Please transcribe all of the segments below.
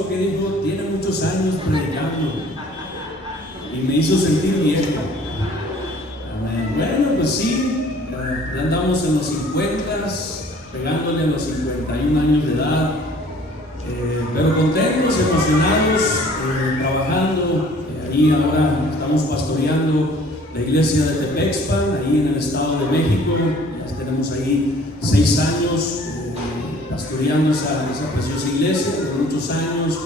gustó que dijo, tiene muchos años predicando, y me hizo sentir viejo. Amén. Bueno, pues sí, ya andamos en los 50, pegándole a los 51 años de edad, pero contentos, emocionados, trabajando. Ahí ahora estamos pastoreando la iglesia de Tepexpan, ahí en el Estado de México. Ya tenemos ahí 6 años pastoreando esa preciosa iglesia, por muchos años.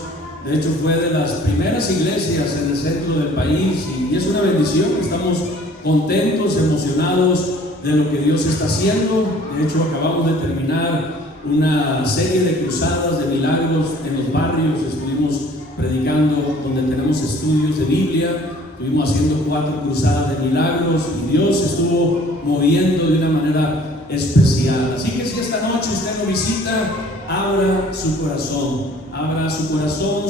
De hecho, fue de las primeras iglesias en el centro del país, y es una bendición. Estamos contentos, emocionados de lo que Dios está haciendo. De hecho, acabamos de terminar una serie de cruzadas de milagros en los barrios. Estuvimos predicando donde tenemos estudios de Biblia, estuvimos haciendo 4 cruzadas de milagros, y Dios estuvo moviendo de una manera especial. Así que si esta noche usted lo visita, abra su corazón,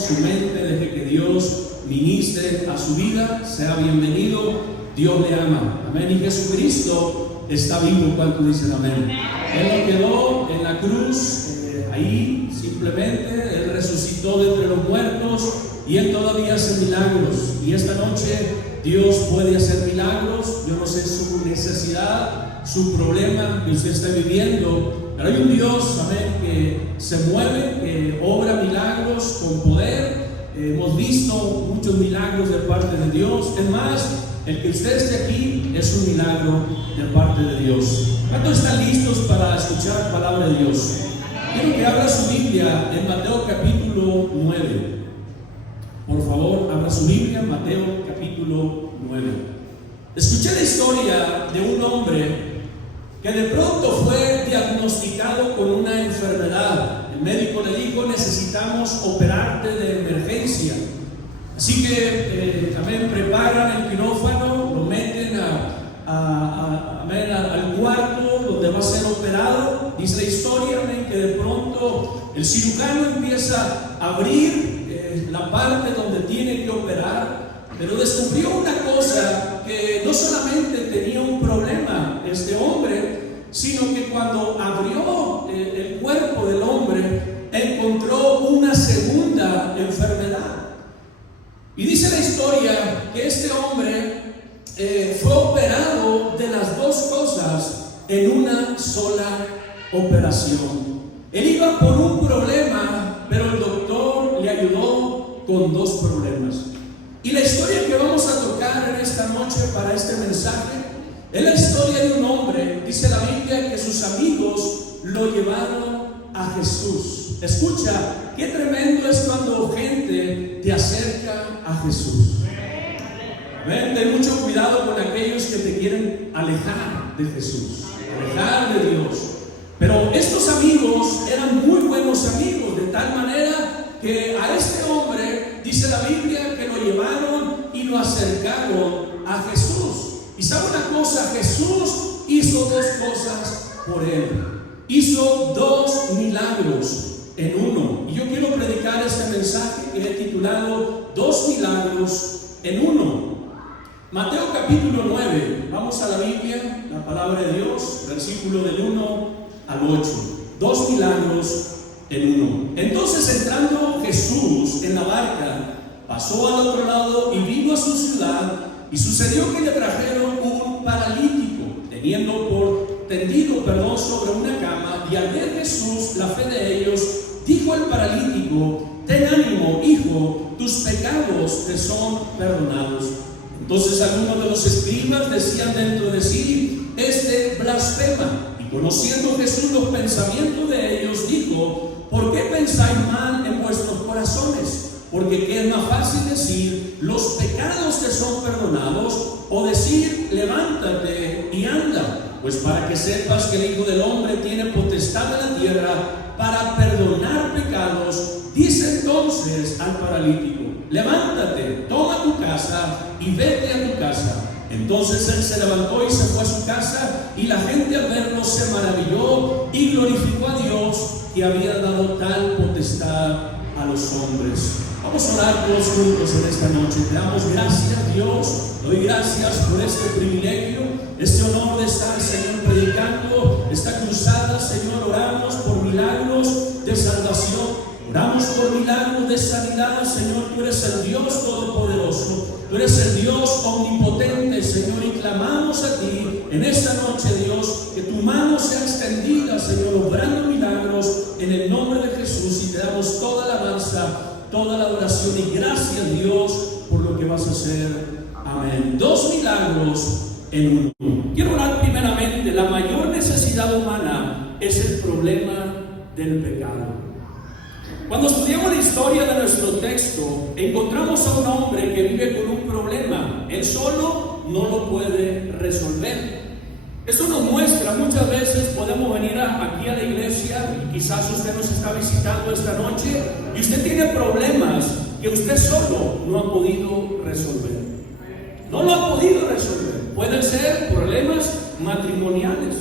su mente, deje que Dios ministre a su vida. Sea bienvenido, Dios le ama. Amén. Y Jesucristo está vivo. ¿Cuánto dicen amén? Él no quedó en la cruz ahí simplemente. Él resucitó de entre los muertos, y Él todavía hace milagros. Y esta noche Dios puede hacer milagros. Yo no sé su necesidad, su problema que usted está viviendo, pero hay un Dios, amén, que se mueve, que obra milagros con poder. Hemos visto muchos milagros de parte de Dios. Es más, el que usted esté aquí es un milagro de parte de Dios. ¿Cuántos están listos para escuchar la palabra de Dios? Quiero que abra su Biblia en Mateo capítulo 9. Por favor, abra su Biblia en Mateo capítulo 9. Escuché la historia de un hombre que de pronto fue diagnosticado con una enfermedad. El médico le dijo: necesitamos operarte de emergencia. Así que también preparan el quirófano, lo meten al cuarto donde va a ser operado. Dice la historia que de pronto el cirujano empieza a abrir la parte donde tiene que operar, pero descubrió una cosa, que no solamente tenía un problema este hombre, sino que cuando abrió el cuerpo del hombre, encontró una segunda enfermedad. Y dice la historia que este hombre fue operado de las dos cosas en una sola operación. Él iba por un problema, pero el doctor le ayudó con 2 problemas. Y la historia que vamos a tocar en esta noche para este mensaje es la historia de un hombre. Dice la Biblia que sus amigos lo llevaron a Jesús. Escucha, qué tremendo es cuando gente te acerca a Jesús. Ven, ten mucho cuidado con aquellos que te quieren alejar de Jesús, alejar de Dios. Pero estos amigos eran muy buenos amigos, de tal manera que a este hombre, dice la Biblia, que lo llevaron y lo acercaron a Jesús. Y sabe una cosa, Jesús hizo 2 cosas por él. Hizo 2 milagros en uno. Y yo quiero predicar este mensaje que he titulado 2 milagros en uno. Mateo capítulo 9, vamos a la Biblia, la palabra de Dios, versículo del 1 al 8. 2 milagros en uno. Entonces, entrando Jesús en la barca, pasó al otro lado y vino a su ciudad, y sucedió que le trajeron un paralítico, tendido sobre una cama. Y al ver Jesús la fe de ellos, dijo al paralítico: ten ánimo, hijo, tus pecados te son perdonados. Entonces algunos de los escribas decían dentro de sí: este blasfema. Y conociendo Jesús los pensamientos de ellos, dijo: ¿por qué pensáis mal en vuestros corazones? Porque ¿qué es más fácil decir: los pecados te son perdonados, o decir: levántate y anda? Pues para que sepas que el Hijo del Hombre tiene potestad en la tierra para perdonar pecados. Dice entonces al paralítico: levántate, toma tu casa y vete a tu casa. Entonces él se levantó y se fue a su casa, y la gente al verlo se maravilló y glorificó a Dios, que había dado tal potestad a los hombres. Vamos a orar todos juntos en esta noche. Te damos gracias, Dios. Doy gracias por este privilegio, este honor de estar, Señor, predicando esta cruzada. Señor, oramos por milagros de salvación, oramos por milagros de sanidad. damos, Señor, tú eres el Dios todopoderoso, tú eres el Dios omnipotente, Señor, y clamamos a ti en esta noche, Dios, que tu mano sea extendida, Señor, obrando milagros en el nombre de Jesús, y te damos toda la alabanza, toda la adoración, y gracias, Dios, por lo que vas a hacer. Amén. 2 milagros en uno. Quiero hablar primeramente, la mayor necesidad humana es el problema del pecado. Cuando estudiamos la historia de nuestro texto, encontramos a un hombre que vive con un problema. Él solo no lo puede resolver. Esto nos muestra, muchas veces podemos venir aquí a la iglesia, y quizás usted nos está visitando esta noche, y usted tiene problemas que usted solo no ha podido resolver. No lo ha podido resolver. Pueden ser problemas matrimoniales,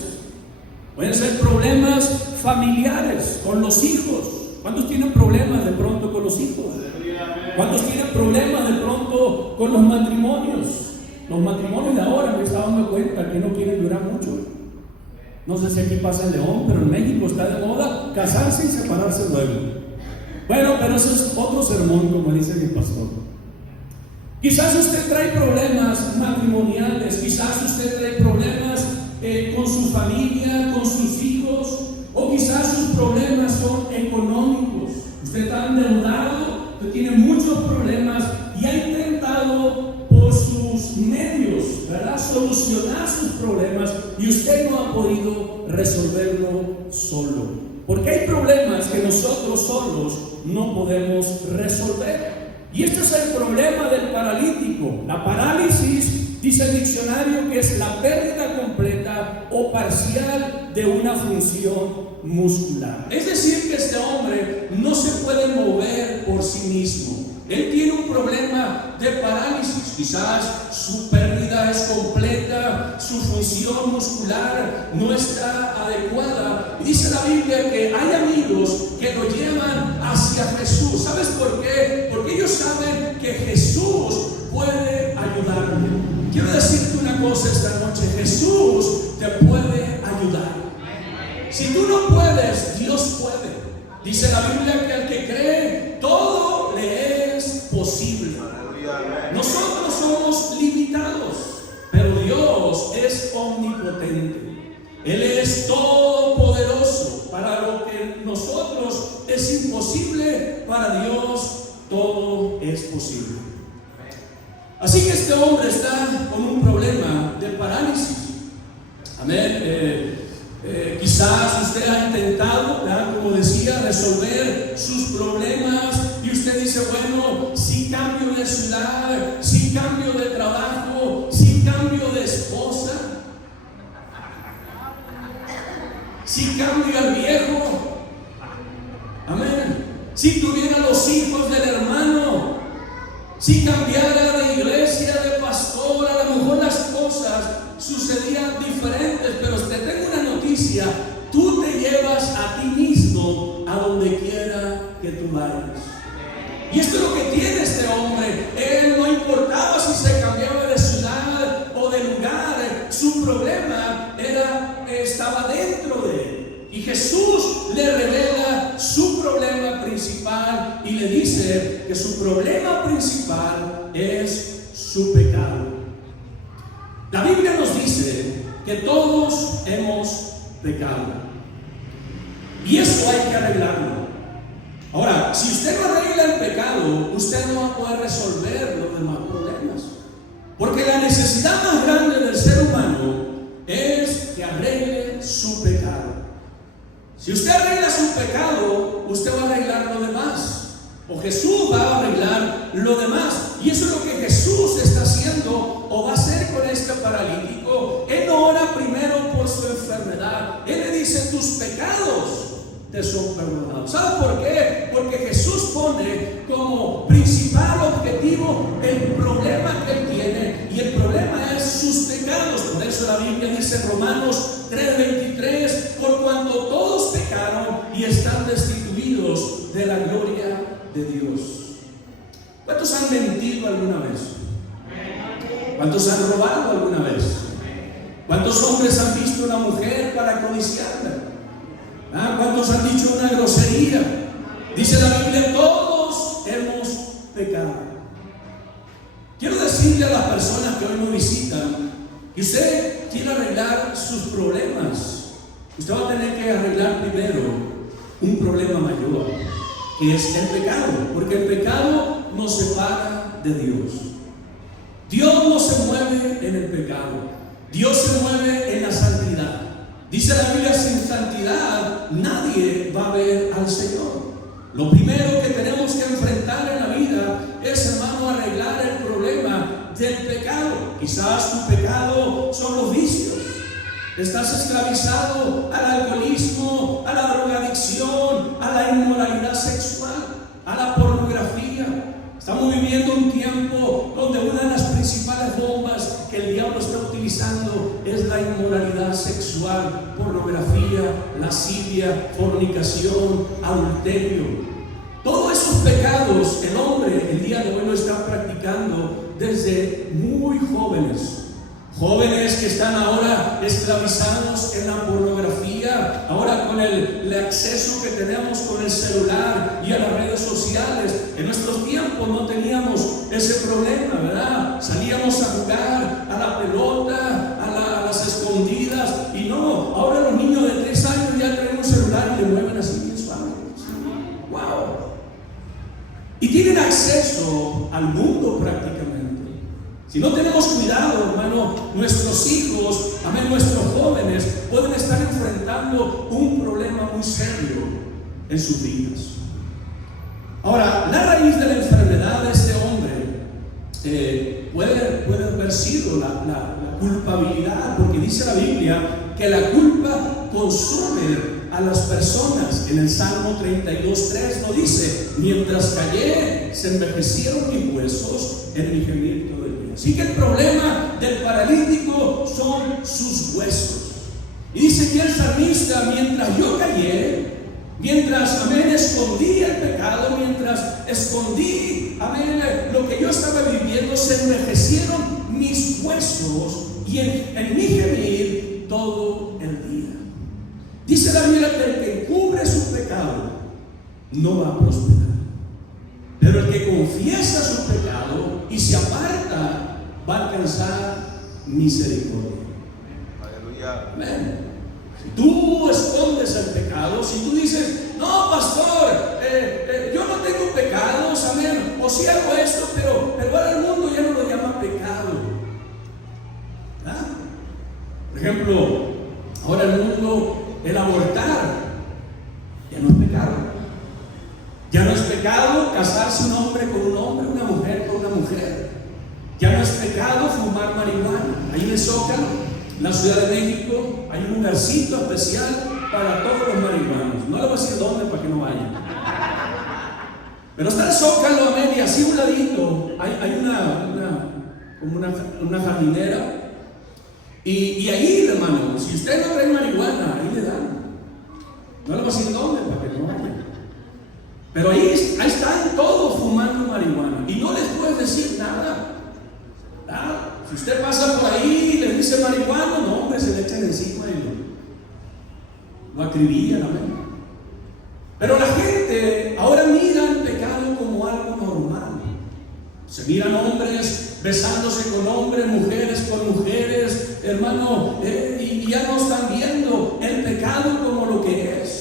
pueden ser problemas familiares con los hijos. ¿Cuántos tienen problemas de pronto con los hijos? ¿Cuántos tienen problemas de pronto con los matrimonios? Los matrimonios de ahora, me estaba dando cuenta que no quieren durar mucho. No sé si aquí pasa en León, pero en México está de moda casarse y separarse luego. Bueno, pero eso es otro sermón, como dice mi pastor. Quizás usted trae problemas matrimoniales, quizás usted trae problemas con su familia, con sus hijos, o quizás sus problemas son económicos. Usted está endeudado, usted tiene muchos problemas y ha intentado por sus medios, ¿verdad?, solucionar sus problemas, y usted no ha podido resolverlo solo. Porque hay problemas que nosotros solos no podemos resolver. Y este es el problema del paralítico. La parálisis, dice el diccionario, que es la pérdida completa o parcial de una función muscular. Es decir, que este hombre no se puede mover por sí mismo. Él tiene un problema de parálisis. Quizás su pérdida es completa, su función muscular no está adecuada. Y dice la Biblia que hay amigos que lo llevan hacia Jesús. ¿Sabes por qué? Porque ellos saben que Jesús puede ayudarle. Quiero decirte una cosa esta noche: Jesús te puede ayudar. Si tú no puedes, Dios puede. Dice la Biblia que al que cree, todo le es posible. Nosotros somos limitados, pero Dios es omnipotente. Él es todopoderoso. Para lo que nosotros es imposible, para Dios todo es posible. Así que este hombre está con un problema de parálisis. Amén. Quizás usted ha intentado, ¿verdad?, como decía, resolver sus problemas, y usted dice: bueno, si cambio de ciudad, si cambio de trabajo, si cambio de esposa, si cambio al viejo, amén, si tuviera los hijos del hermano, si cambiara de iglesia, de pastor, a lo mejor las cosas sucedían diferentes. Pero te tengo una noticia: tú te llevas a ti mismo a donde quiera que tú vayas. Y esto es lo que tiene este hombre. Él no importaba si se cambiaba de ciudad o de lugar, su problema estaba dentro de él. Y Jesús le revela su problema principal y le dice que su problema principal es su pecado. La Biblia nos dice que todos hemos pecado, y eso hay que arreglarlo. Ahora, si usted no arregla el pecado, usted no va a poder resolver los demás problemas, porque la necesidad más grande del ser humano es que arregle su pecado. Si usted arregla su pecado, usted va a arreglar lo demás, o Jesús va a arreglar lo demás. Y eso es lo que Jesús está haciendo o va a hacer con este paralítico. Él ora primero por su enfermedad. Él le dice: tus pecados te son perdonados. ¿Sabe por qué? Porque Jesús pone como principal objetivo el problema que él tiene, y el problema es sus pecados. Por eso la Biblia dice en Romanos 3:23: por cuanto todos pecaron y están destituidos de la gloria de Dios. ¿Cuántos han mentido alguna vez? ¿Cuántos han robado alguna vez? ¿Cuántos hombres han visto a una mujer para codiciarla? ¿Cuántos han dicho una grosería? Dice la Biblia: todos hemos pecado. Quiero decirle a las personas que hoy nos visitan que usted quiere arreglar sus problemas. Usted va a tener que arreglar primero un problema mayor, que es el pecado, porque el pecado nos separa de Dios. Dios no se mueve en el pecado, Dios se mueve en la santidad. Dice la Biblia, sin santidad nadie va a ver al Señor. Lo primero que tenemos que enfrentar en la vida es, hermano, arreglar el problema del pecado. Quizás tu pecado son los vicios. Estás esclavizado al alcoholismo, a la drogadicción, a la inmoralidad sexual, a la pornografía. Estamos viviendo un tiempo donde una de las principales bombas que el diablo está utilizando es la inmoralidad sexual, pornografía, lascivia, fornicación, adulterio. Todos esos pecados el hombre el día de hoy lo está practicando desde muy jóvenes. Jóvenes que están ahora esclavizados en la pornografía, ahora con el acceso que tenemos con el celular y a las redes sociales. En nuestros tiempos no teníamos ese problema, ¿verdad? Salíamos a jugar a la pelota, a las escondidas, y no, ahora los niños de 3 años ya traen un celular y le mueven así bien suave. ¡Wow! Y tienen acceso al mundo prácticamente. Si no tenemos cuidado, hermano, nuestros hijos, amén, nuestros jóvenes pueden estar enfrentando un problema muy serio en sus vidas. Ahora, la raíz de la enfermedad de este hombre puede haber sido la culpabilidad, porque dice la Biblia que la culpa consume a las personas. En el Salmo 32:3 lo dice: mientras callé, se envejecieron mis huesos en mi gemir todo el día. Así que el problema del paralítico son sus huesos. Y dice que el salmista, mientras yo callé, mientras, amén, escondí el pecado, mientras escondí, amén, lo que yo estaba viviendo, se envejecieron mis huesos y en mi gemir todo el día. Dice la Biblia que el que cubre su pecado no va a prosperar, pero el que confiesa su pecado y se aparta va a alcanzar misericordia. Aleluya. Amén. Si tú escondes el pecado, si tú dices: no, pastor, yo no tengo pecados, amén, o si hago esto, pero ahora el mundo ya no lo llama pecado, ¿verdad? Por ejemplo, ahora el mundo, el abortar ya no es pecado. Ya no es pecado casarse un hombre con un hombre, una mujer con una mujer. Ya no es pecado fumar marihuana. Ahí en Zócalo, en la Ciudad de México, hay un lugarcito especial para todos los marihuanos. No le voy a decir dónde para que no vayan. Pero está el Zócalo, amén, y así a un ladito hay una jardinera. Y ahí, hermano, si usted no trae marihuana, ahí le dan. No le voy a decir dónde para que no vayan. Pero ahí están todos fumando marihuana y no les puedes decir nada. ¿Verdad? Si usted pasa por ahí y le dice marihuana, no, hombre, se le echan encima y lo acribillan, amén. Pero la gente ahora mira el pecado como algo normal. Se miran hombres besándose con hombres, mujeres con mujeres, hermano, y ya no están viendo el pecado como lo que es.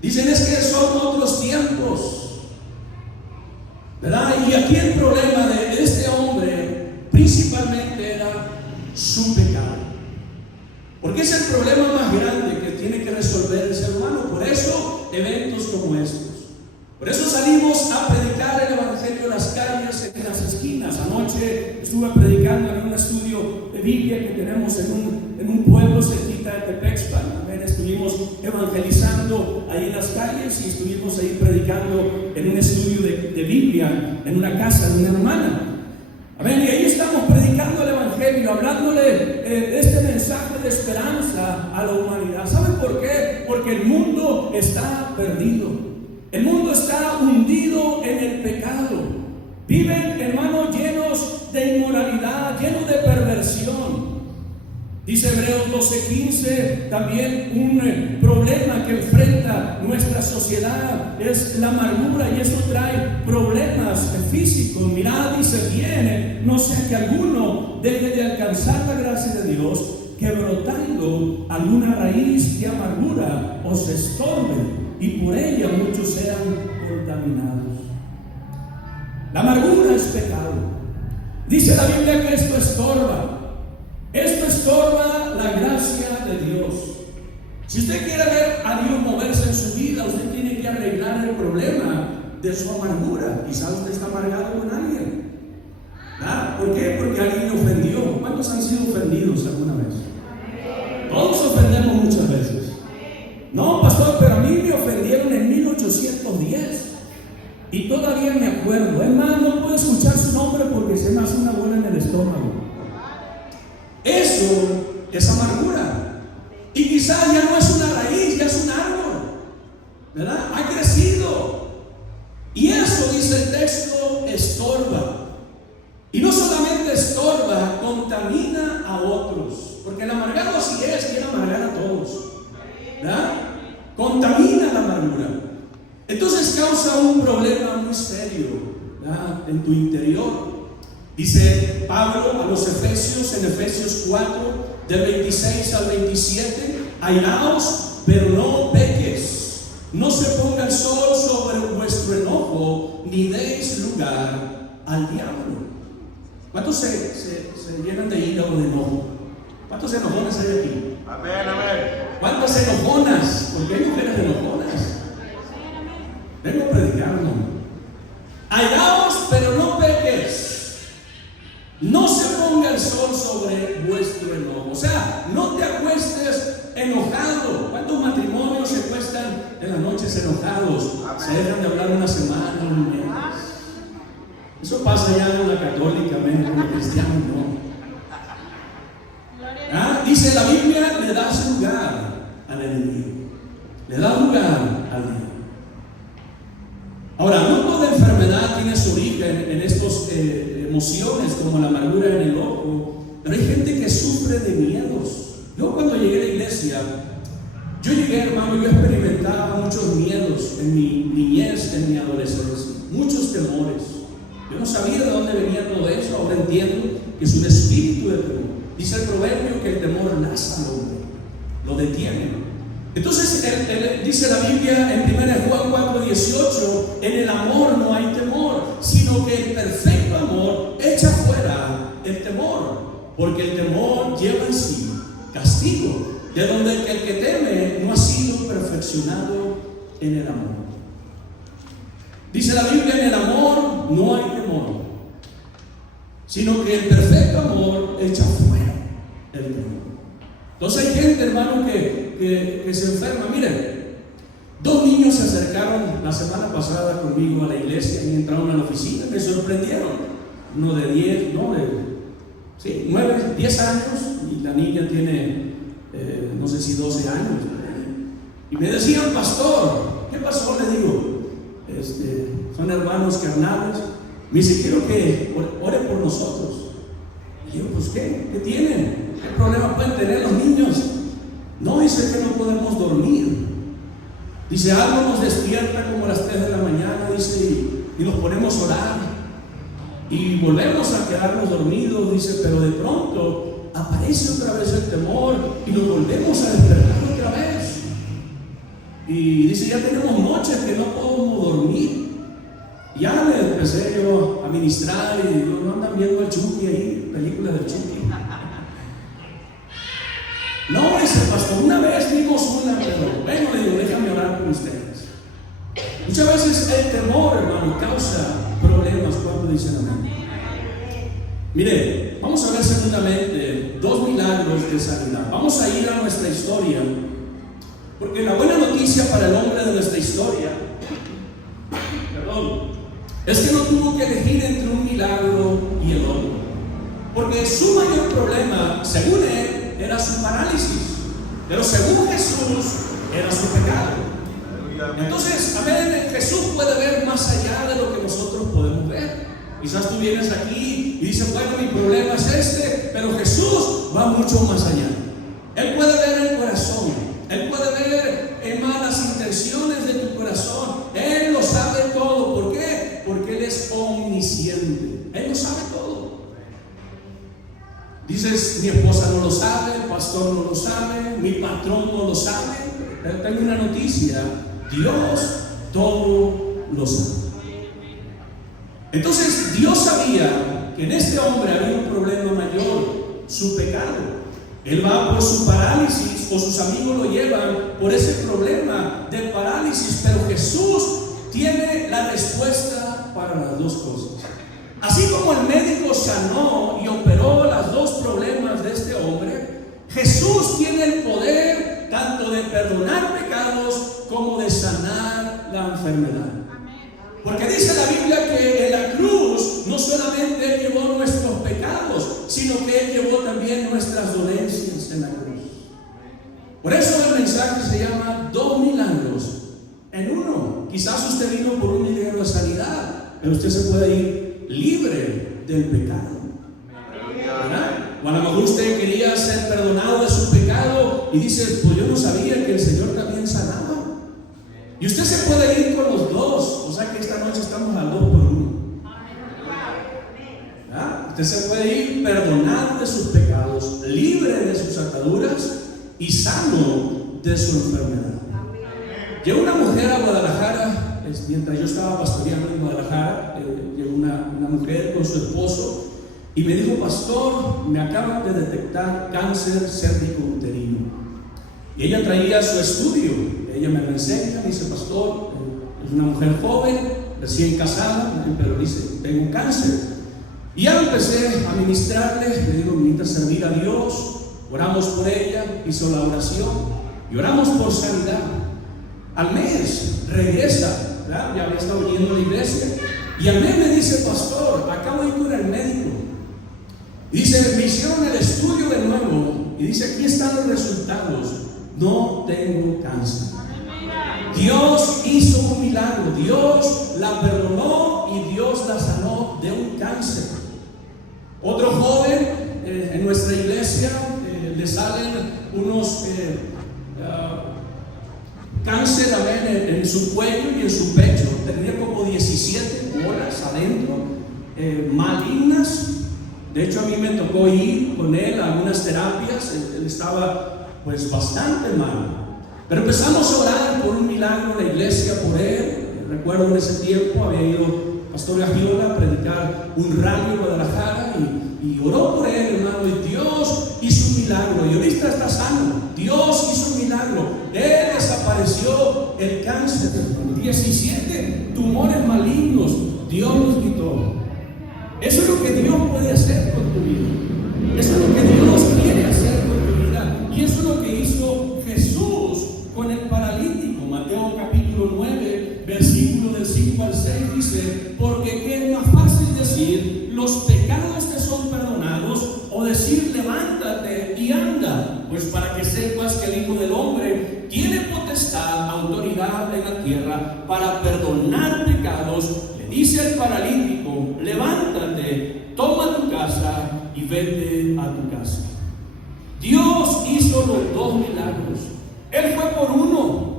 Dicen: es que son otros tiempos, ¿verdad? Y aquí el problema de este hombre principalmente era su pecado, porque es el problema más grande que tiene que resolver el ser humano. Por eso eventos como estos, por eso salimos a predicar el evangelio en las calles, en las esquinas. Anoche estuve predicando en un estudio de Biblia que tenemos en un pueblo cerquita de Tepexpan. Estuvimos evangelizando ahí en las calles y estuvimos ahí predicando en un estudio de Biblia en una casa de una hermana. Amén. Y ahí estamos predicando el evangelio, hablándole de este mensaje de esperanza a la humanidad. ¿Saben por qué? Porque el mundo está perdido. El mundo está hundido en el pecado. Viven, hermanos, llenos de inmoralidad, llenos de perversión. Dice Hebreos 12:15, también un problema que enfrenta nuestra sociedad es la amargura, y esto trae problemas físicos. Mirad, dice, viene, no sea que alguno deje de alcanzar la gracia de Dios, que brotando alguna raíz de amargura os estorbe, y por ella muchos sean contaminados. La amargura es pecado. Dice la Biblia que esto estorba. Esto estorba la gracia de Dios. Si usted quiere ver a Dios moverse en su vida, usted tiene que arreglar el problema de su amargura. Quizás usted está amargado con alguien. ¿Por qué? Porque alguien le ofendió. ¿Cuántos han sido ofendidos alguna vez? Todos ofendemos muchas veces. No, pastor, pero a mí me ofendieron en 1810 y todavía me acuerdo. Es más, no puedo escuchar su nombre porque se me hace una bola en el estómago. Eso es amargura. Y quizás ya no es una raíz, ya es un árbol, ¿verdad? Ha crecido. Y eso, dice el texto, estorba. Y no solamente estorba, contamina a otros. Porque el amargado así es, quiere amargar a todos, ¿verdad? Contamina la amargura. Entonces causa un problema muy serio, ¿verdad?, en tu interior. Dice Pablo a los Efesios, en Efesios 4, del 26 al 27, airaos, pero no peques. No se ponga el sol sobre vuestro enojo, ni deis lugar al diablo. ¿Cuántos se llenan de ira o de enojo? ¿Cuántos enojones hay aquí? Amén, amén. ¿Cuántas enojonas? Porque hay mujeres enojonas. Vengo a predicarlo. Airaos, pero no peques. No se ponga el sol sobre vuestro enojo. O sea, no te acuestes enojado. ¿Cuántos matrimonios se acuestan en las noches enojados? Se dejan de hablar una semana, un mes. Eso pasa ya en la católica, en los cristianos no. Dice la Biblia, le das lugar al enemigo. Le das lugar al diablo. Ahora, no toda enfermedad tiene su origen en estas emociones como la amargura en el ojo, pero hay gente que sufre de miedos. Yo cuando llegué a la iglesia, hermano, yo experimentaba muchos miedos en mi niñez, en mi adolescencia, muchos temores. Yo no sabía de dónde venía todo eso. Ahora entiendo que es un espíritu de temor. Dice el proverbio que el temor nace al hombre, lo detiene. Entonces dice la Biblia en 1 Juan 4:18, en el amor no hay temor, sino que el perfecto amor echa fuera el temor, porque el temor lleva en sí castigo, de donde el que teme no ha sido perfeccionado en el amor. Dice la Biblia, en el amor no hay temor, sino que el perfecto amor echa fuera el temor. Entonces hay gente, hermano, que se enferma. Miren, 2 niños se acercaron la semana pasada conmigo a la iglesia y entraron a la oficina. Me sorprendieron. Uno de 10, no, de 9, 10 años, y la niña tiene, no sé si 12 años. Y me decían, pastor, ¿qué pasó? Le digo, son hermanos carnales. Me dice, quiero que ore por nosotros. Y yo, pues, ¿qué tienen? ¿Qué problema pueden tener los niños? No, dice que no podemos dormir. Dice, algo nos despierta como a las 3 de la mañana, dice, y nos ponemos a orar. Y volvemos a quedarnos dormidos, dice, pero de pronto aparece otra vez el temor y nos volvemos a despertar otra vez. Y dice, ya tenemos noches que no podemos dormir. Ya le empecé yo a ministrar y digo, no andan viendo el Chucky ahí, películas del Chucky. No, dice el pastor, una vez vimos una, pero bueno, le digo, déjame orar con ustedes. Muchas veces el temor, hermano, causa problemas. Cuando dicen amén. Mire, vamos a ver segundamente 2 milagros de sanidad. Vamos a ir a nuestra historia, porque la buena noticia para el hombre de nuestra historia, es que no tuvo que elegir entre un milagro y el otro, porque su mayor problema, según él, era su parálisis, pero según Jesús era su pecado. Entonces, a ver, Jesús puede ver más allá de lo que nosotros podemos ver. Quizás tú vienes aquí y dices, bueno, mi problema es pero Jesús va mucho más allá. lo sabe, el pastor no lo sabe, mi patrón no lo sabe. Pero tengo una noticia: Dios todo lo sabe. Entonces Dios sabía que en este hombre había un problema mayor, su pecado. Él va por su parálisis, o sus amigos lo llevan por ese problema de parálisis, pero Jesús tiene la respuesta para las dos cosas. Así como el médico sanó y operó los dos problemas de este hombre, Jesús tiene el poder tanto de perdonar pecados como de sanar la enfermedad. Porque dice la Biblia que en la cruz no solamente Él llevó nuestros pecados, sino que Él llevó también nuestras dolencias en la cruz. Por eso el mensaje se llama 2 milagros en uno. Quizás usted vino por un milagro de sanidad, pero usted se puede ir libre del pecado, ¿verdad? O a lo mejor usted quería ser perdonado de su pecado y dice: pues yo no sabía que el Señor también sanaba. Y usted se puede ir con los dos. O sea que esta noche estamos al 2 por 1. Usted se puede ir perdonado de sus pecados, libre de sus ataduras y sano de su enfermedad. Llegó una mujer a Guadalajara, mientras yo estaba pastoreando en Guadalajara, llegó una mujer con su esposo y me dijo: pastor, me acaban de detectar cáncer cérvico-uterino. Y ella traía su estudio, ella me lo enseña, dice: pastor, es una mujer joven, recién casada, pero dice: tengo cáncer. Y ya empecé a ministrarle, le digo: necesita servir a Dios. Oramos por ella, hizo la oración y oramos por sanidad. Al mes regresa, ¿verdad? Ya había estado viniendo a la iglesia, y al mes me dice: pastor, acabo de ir con el médico. Y dice: me hicieron el estudio de nuevo y dice: aquí están los resultados, no tengo cáncer. Dios hizo un milagro, Dios la perdonó y Dios la sanó de un cáncer. Otro joven en nuestra iglesia le salen unos cáncer en su cuello y en su pecho. Tenía como 17 bolas adentro, malignas. De hecho, a mí me tocó ir con él a algunas terapias. Él estaba pues bastante mal. Pero empezamos a orar por un milagro en la iglesia por él. Recuerdo en ese tiempo había ido Pastor Gagiola a predicar un rally en Guadalajara y oró por él, hermano, y Dios hizo un milagro. Y ahorita está sano. Dios hizo un milagro. Él desapareció el cáncer, hermano. 17 tumores malignos, Dios los quitó. Eso es lo que Dios puede hacer con tu vida. Eso es lo que Dios quiere hacer con tu vida. Y eso es lo que hizo Jesús con el paralítico. Mateo capítulo 9, versículo del 5 al 6 dice: porque ¿qué es más fácil decir los pecados te son perdonados, o decir levántate y anda? Pues para que sepas que el Hijo del Hombre tiene potestad, autoridad en la tierra para perdonar pecados, le dice al paralítico: levántate, toma tu casa y vete a tu casa. Dios hizo los 2 milagros. Él fue por uno.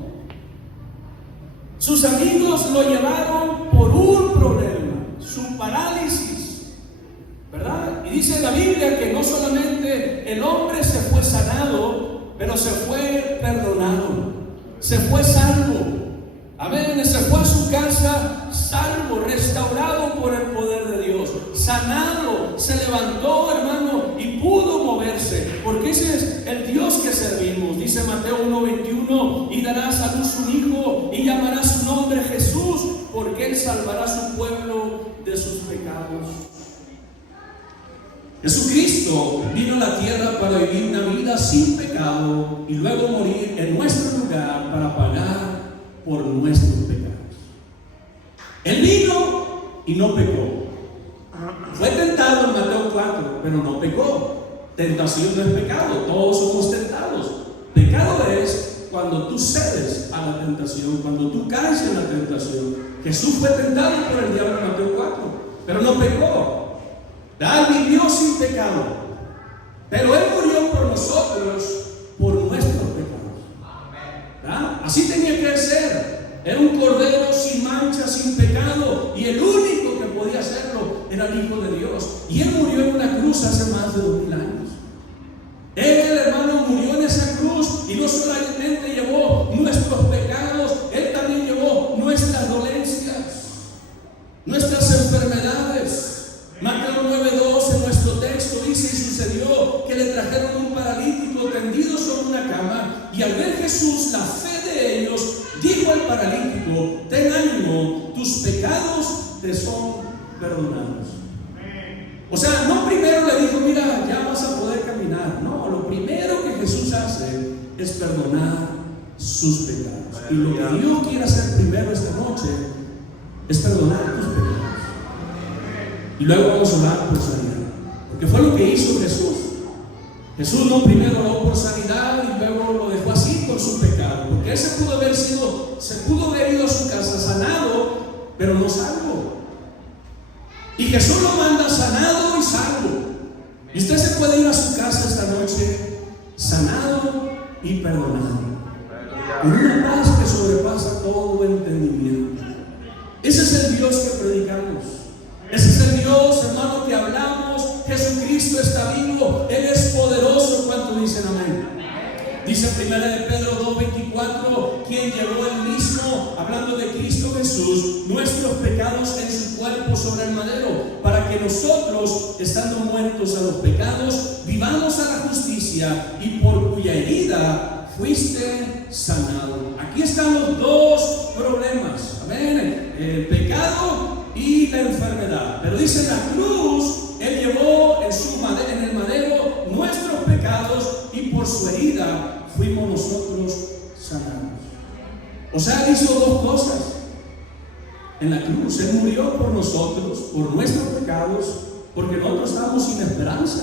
Sus amigos lo llevaron por un problema, su parálisis, ¿verdad? Y dice la Biblia que no solamente el hombre se fue sanado, pero se fue perdonado, se fue salvo. Amén. Se fue a su casa salvo, restaurado por el poder de Dios, sanado, se levantó, hermano, y pudo moverse, porque ese es el Dios que servimos. Dice Mateo 1:21: y darás a luz un hijo y llamarás su nombre Jesús, porque él salvará a su pueblo de sus pecados. Jesucristo vino a la tierra para vivir una vida sin pecado y luego morir en nuestro lugar para pagar por nuestros pecados. Él vino y no pecó. Fue tentado en Mateo 4, pero no pecó. Tentación no es pecado, todos somos tentados. Pecado es cuando tú cedes a la tentación, cuando tú caes en la tentación. Jesús fue tentado por el diablo en Mateo 4, pero no pecó. Él vivió sin pecado, pero Él murió por nosotros, por nuestros pecados. ¿Verdad? Así tenía que ser. Era un cordero sin mancha, sin pecado, y el único que podía hacerlo era el Hijo de Dios. Y Él murió en una cruz hace más de 2000 años. Él y no solamente llevó nuestros pecados, Él también llevó nuestras dolencias, nuestras enfermedades. Mateo 9:2 en nuestro texto dice: y sucedió que le trajeron un paralítico tendido sobre una cama, y al ver Jesús la fe de ellos, dijo al paralítico: ten ánimo, tus pecados te son perdonados. O sea, no primero le dijo: mira, ya vas a poder caminar. No, lo primero que Jesús hace es perdonar sus pecados. Y lo que Dios quiere hacer primero esta noche es perdonar tus pecados. Y luego vamos a orar por sanidad, porque fue lo que hizo Jesús. Jesús no primero oró por sanidad y luego lo dejó así por su pecado, porque él se pudo haber ido a su casa sanado, pero no salvo. Y Jesús lo manda sanado y salvo. Y usted se puede ir a su casa esta noche sanado y perdonado, con una paz que sobrepasa todo entendimiento. Ese es el Dios que predicamos. Ese es el Dios, hermano, que hablamos. Jesucristo está vivo, Él es poderoso. ¿Cuántos dicen amén? Dice 1 de Pedro 2:24: quien llevó Él mismo, hablando de Cristo Jesús, nuestros pecados en su cuerpo sobre el madero, para que nosotros, estando muertos a los pecados, vivamos a la justicia, y por cuya herida fuiste sanado. Aquí están los dos problemas, amén: el pecado y la enfermedad. Pero dice, en la cruz Él llevó en el madero nuestros pecados, y por su herida fuimos nosotros sanados. O sea, Él hizo dos cosas en la cruz. Él murió por nosotros, por nuestros pecados, porque nosotros estábamos sin esperanza.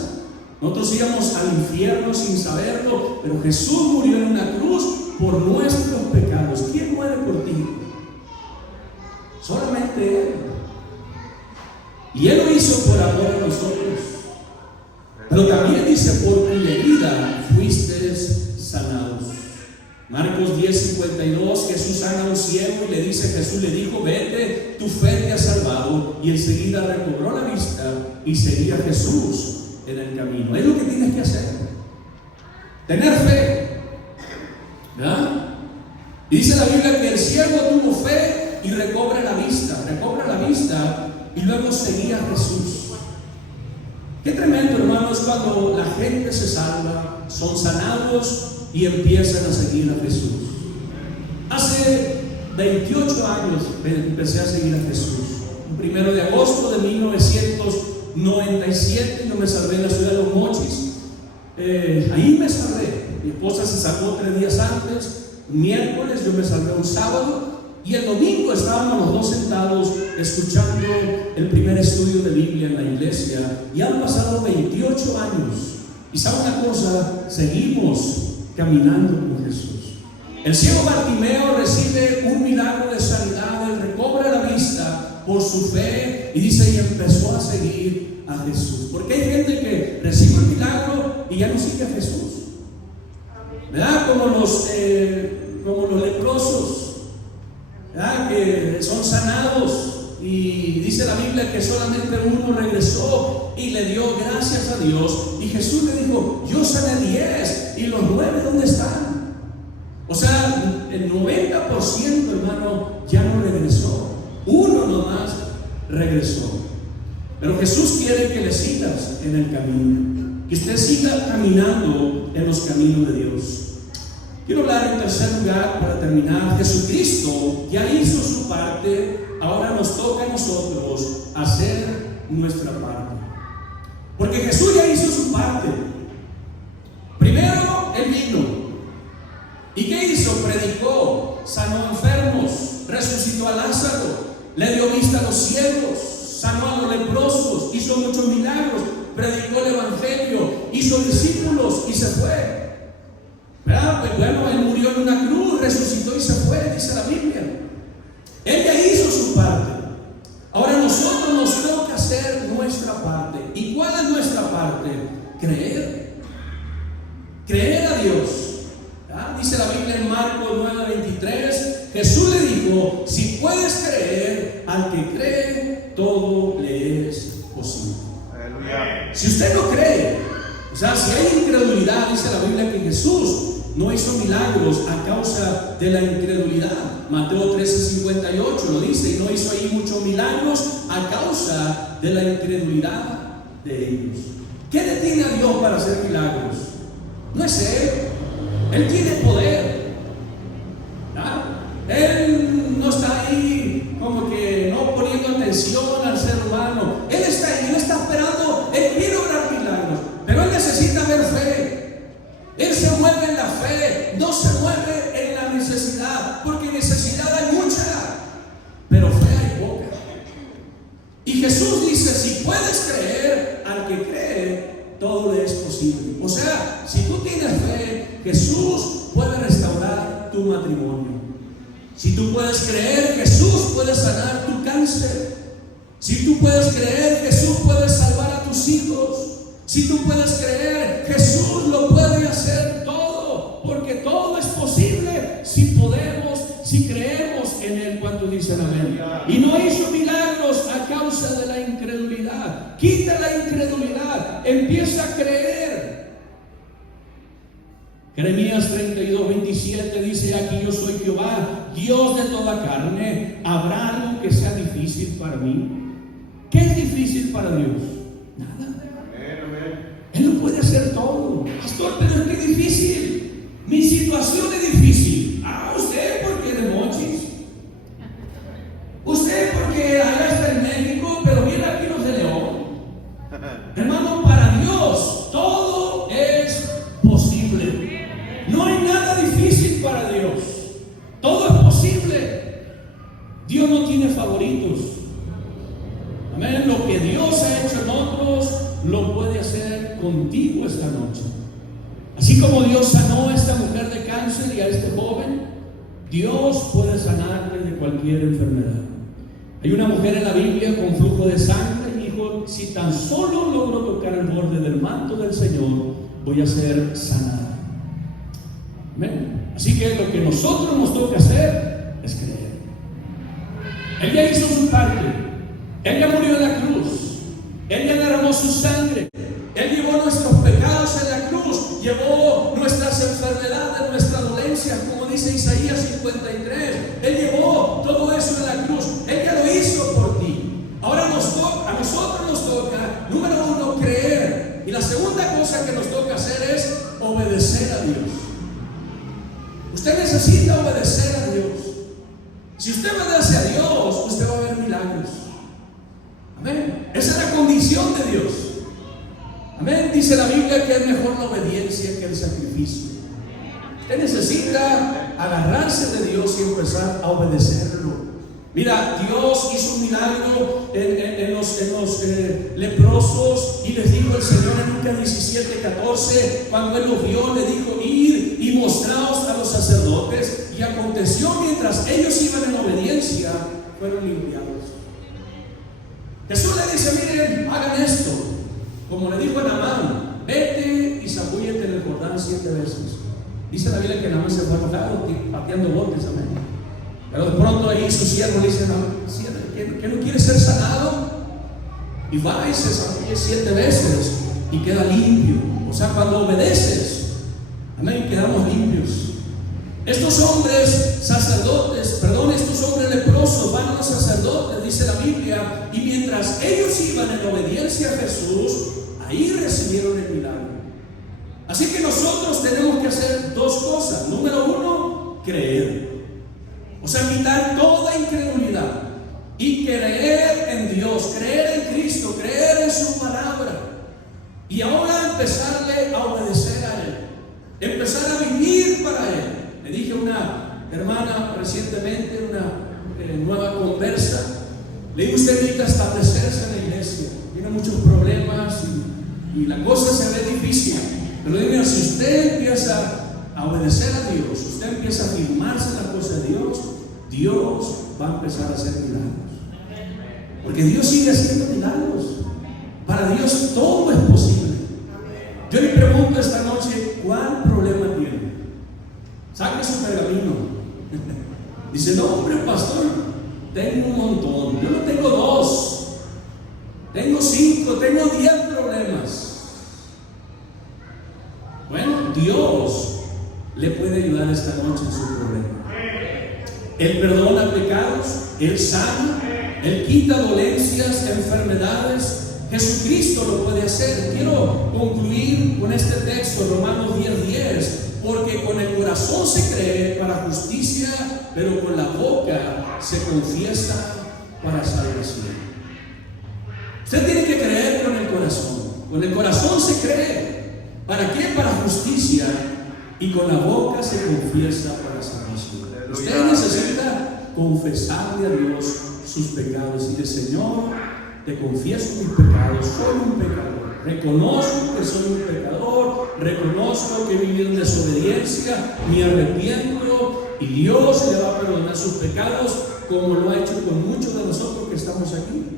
Nosotros íbamos al infierno sin saberlo, pero Jesús murió en una cruz por nuestros pecados. ¿Quién muere por ti? Solamente Él. Y Él lo hizo por amor a nosotros. Pero también dice: por cuya herida fuisteis sanados. Marcos 10:52, Jesús sana a un ciego y le dice: Jesús le dijo: vete, tu fe te ha salvado. Y enseguida recobró la vista y seguía a Jesús en el camino. Es lo que tienes que hacer: tener fe, ¿verdad? Y dice la Biblia que el ciego tuvo fe y recobra la vista, y luego seguía a Jesús. Qué tremendo, hermanos, cuando la gente se salva, son sanados y empiezan a seguir a Jesús. Hace 28 años empecé a seguir a Jesús. El 1 de agosto de 1997 yo me salvé en la ciudad de Los Mochis. Ahí me salvé. Mi esposa se salvó 3 días antes. Miércoles yo me salvé un sábado. Y el domingo estábamos los dos sentados escuchando el primer estudio de Biblia en la iglesia. Y han pasado 28 años. Y ¿sabe una cosa? Seguimos caminando con Jesús. El ciego Bartimeo recibe un milagro de sanidad. Él recobra la vista por su fe. Y dice: y empezó a seguir a Jesús. Porque hay gente que recibe el milagro y ya no sigue a Jesús, ¿verdad? Como los leprosos, ¿verdad? Que son sanados, y dice la Biblia que solamente uno regresó y le dio gracias a Dios, y Jesús le dijo: yo sané 10, y los 9 ¿dónde están? O sea, el 90%, hermano, ya no regresó. Uno nomás regresó. Pero Jesús quiere que le sigas en el camino, que usted siga caminando en los caminos de Dios. Quiero hablar en tercer lugar, para terminar. Jesucristo ya hizo su parte, ahora nos toca a nosotros hacer nuestra parte. Porque Jesús ya hizo su parte. Primero Él vino. ¿Y qué hizo? Predicó, sanó enfermos, resucitó a Lázaro, le dio vista a los ciegos, sanó a los leprosos, hizo muchos milagros, predicó el evangelio, hizo discípulos y se fue. ¿Verdad? Pues bueno, Él murió en una cruz, resucitó y se fue, dice la Biblia. Él ya hizo su parte. Ahora nosotros nos toca hacer nuestra parte. ¿Y cuál es nuestra parte? Creer. Creer a Dios. ¿Verdad? Dice la Biblia en Marcos 9:23, Jesús le dijo: si puedes creer, al que cree, todo le es posible. Aleluya. Si usted no cree, o sea, si hay incredulidad, dice la Biblia que Jesús no hizo milagros a causa de la incredulidad. Mateo 13:58 lo dice, y no hizo ahí muchos milagros a causa de la incredulidad de ellos. ¿Qué detiene a Dios para hacer milagros? No es Él. Él tiene poder. ¿Ah? Él no está ahí como que no poniendo atención al ser humano. Él está ahí, Él está esperando, Él quiere obrar milagros, pero Él necesita ver fe. Él se mueve en la fe, no se mueve en la necesidad, porque necesidad hay mucha, pero fe hay poca. Y Jesús dice, si puedes creer, al que cree, todo le es posible. O sea, si tú tienes fe, Jesús puede restaurar tu matrimonio. Si tú puedes creer, Jesús puede sanar tu cáncer. Si tú puedes creer, Jesús puede salvar a tus hijos. Si tú puedes creer, Jesús lo puede hacer todo, porque todo es posible si podemos, si creemos en Él. Cuando dicen amén. Y no hizo milagros a causa de la incredulidad. Quita la incredulidad, empieza a creer. Jeremías 32:27 dice: aquí yo soy Jehová, Dios de toda carne. ¿Habrá algo que sea difícil para mí? ¿Qué es difícil para Dios? Nada. Él lo puede hacer todo. Pastor, pero es que es difícil. Mi situación es difícil. Usted porque es de Mochis. Usted porque allá está en México, pero viene aquí los de León. Hermano, para Dios todo es posible. No hay nada difícil para Dios. Todo es posible. Dios no tiene favoritos. Amén. Lo que Dios ha hecho en otros, lo puede hacer contigo esta noche. Así como Dios sanó a esta mujer de cáncer y a este joven, Dios puede sanarle de cualquier enfermedad. Hay una mujer en la Biblia con flujo de sangre y dijo: si tan solo logro tocar el borde del manto del Señor, voy a ser sanada. Amén. Así que lo que nosotros nos toca hacer es creer. Ella hizo su parte. Ella murió en la cruz. Ella derramó su sangre. Él llevó nuestros pecados en la cruz. Llevó nuestras enfermedades, nuestras dolencias, como dice Isaías 53. Él llevó todo eso en la cruz. Ella lo hizo por ti. Ahora a nosotros nos toca, número uno, creer. Y la segunda cosa que nos toca hacer es obedecer a Dios. Usted necesita obedecer a Dios. Si usted obedece a Dios, usted va a ver milagros. Amén. Esa es la condición de Dios. Amén. Dice la Biblia que es mejor la obediencia que el sacrificio. Usted necesita agarrarse de Dios y empezar a obedecerlo. Mira, Dios hizo un milagro en los leprosos, y les dijo el Señor en Lucas 17:14, cuando Él los vio, le dijo: id y mostraos a los sacerdotes. Y aconteció, mientras ellos iban en obediencia, fueron limpiados. Jesús le dice: miren, hagan esto, como le dijo a Naamán: vete y zambúllete en el Jordán 7 veces. Dice la Biblia que Naamán se fue enojado, pateando botes, amén. Pero de pronto ahí su siervo le dice: ¿que no quiere ser sanado? Y va y se zambulle 7 veces y queda limpio. O sea, cuando obedeces, amén, quedamos limpios. Estos hombres sacerdotes, estos hombres leprosos van a los sacerdotes, dice la Biblia, y mientras ellos iban en obediencia a Jesús, ahí recibieron el milagro. Así que nosotros tenemos que hacer dos cosas. Número uno, creer. O sea, quitar toda incredulidad y creer en Dios, creer en Cristo, creer en su palabra. Y ahora empezarle a obedecer a Él, empezar a vivir para Él. Le dije a una hermana recientemente, una nueva conversa, le digo: usted necesita establecerse en la iglesia, tiene muchos problemas y la cosa se ve difícil. Pero le digo: si usted empieza a obedecer a Dios, usted empieza a afirmarse en la cosa de Dios, Dios va a empezar a hacer milagros. Porque Dios sigue haciendo milagros. Para Dios todo es posible. Yo le pregunto esta noche: ¿cuál problema tiene? Saque su pergamino. Dice: no, hombre, pastor, tengo un montón. Yo no tengo 2, tengo 5, tengo 10 problemas. Bueno, Dios le puede ayudar esta noche en su problema. Él perdona pecados, Él sana, Él quita dolencias, enfermedades. Jesucristo lo puede hacer. Quiero concluir con este texto, Romanos 10:10, porque con el corazón se cree para justicia, pero con la boca se confiesa para salvación. Usted tiene que creer con el corazón. Con el corazón se cree. ¿Para qué? Para justicia. Y con la boca se confiesa para salvación. Usted necesita confesarle a Dios sus pecados y decir: Señor, te confieso mis pecados, soy un pecador, reconozco que soy un pecador, reconozco que he vivido en desobediencia, me arrepiento, y Dios le va a perdonar sus pecados, como lo ha hecho con muchos de nosotros que estamos aquí.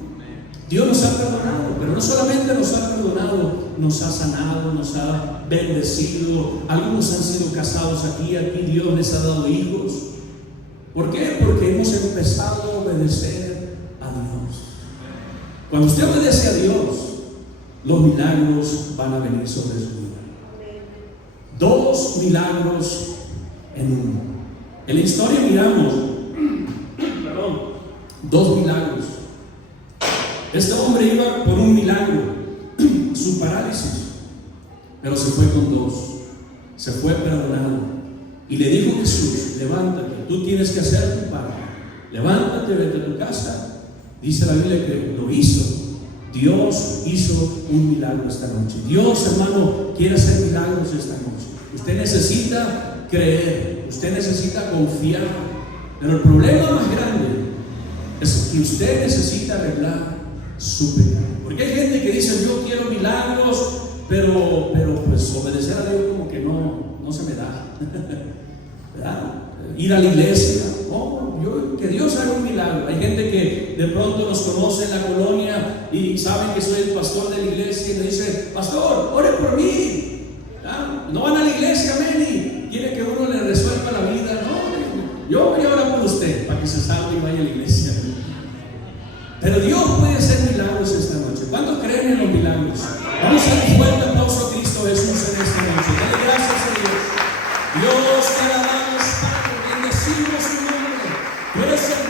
Dios nos ha perdonado, pero no solamente nos ha perdonado, nos ha sanado, nos ha bendecido. Algunos han sido casados aquí Dios les ha dado hijos. ¿Por qué? Porque hemos empezado a obedecer a Dios. Cuando usted obedece a Dios, los milagros van a venir sobre su vida. 2 milagros en uno. En la historia miramos 2 milagros. Este hombre iba por un milagro, su parálisis, pero se fue con 2. Se fue perdonado. Y le dijo Jesús: levántate, tú tienes que hacer tu parte. Levántate, vete a tu casa. Dice la Biblia que lo hizo. Dios hizo un milagro esta noche. Dios, hermano, quiere hacer milagros esta noche. Usted necesita creer, usted necesita confiar. Pero el problema más grande es que usted necesita arreglar su pecado. Porque hay gente que dice: yo quiero milagros, pero pues obedecer a Dios como que no se me da. ¿Verdad? Ir a la iglesia, que Dios haga un milagro. Hay gente que de pronto nos conoce en la colonia y saben que soy el pastor de la iglesia y me dice: pastor, ore por mí. ¿Verdad? No van a la iglesia, amén, y quiere que uno le resuelva la vida. No, yo voy a orar por usted para que se salve y vaya a la iglesia. Pero Dios puede hacer milagros esta noche. ¿Cuántos creen en los milagros? Vamos a dar un fuerte aplauso a Cristo Jesús en esta noche. Dale gracias a Dios. Dios te alabamos, Padre, bendecimos su nombre. Tú eres el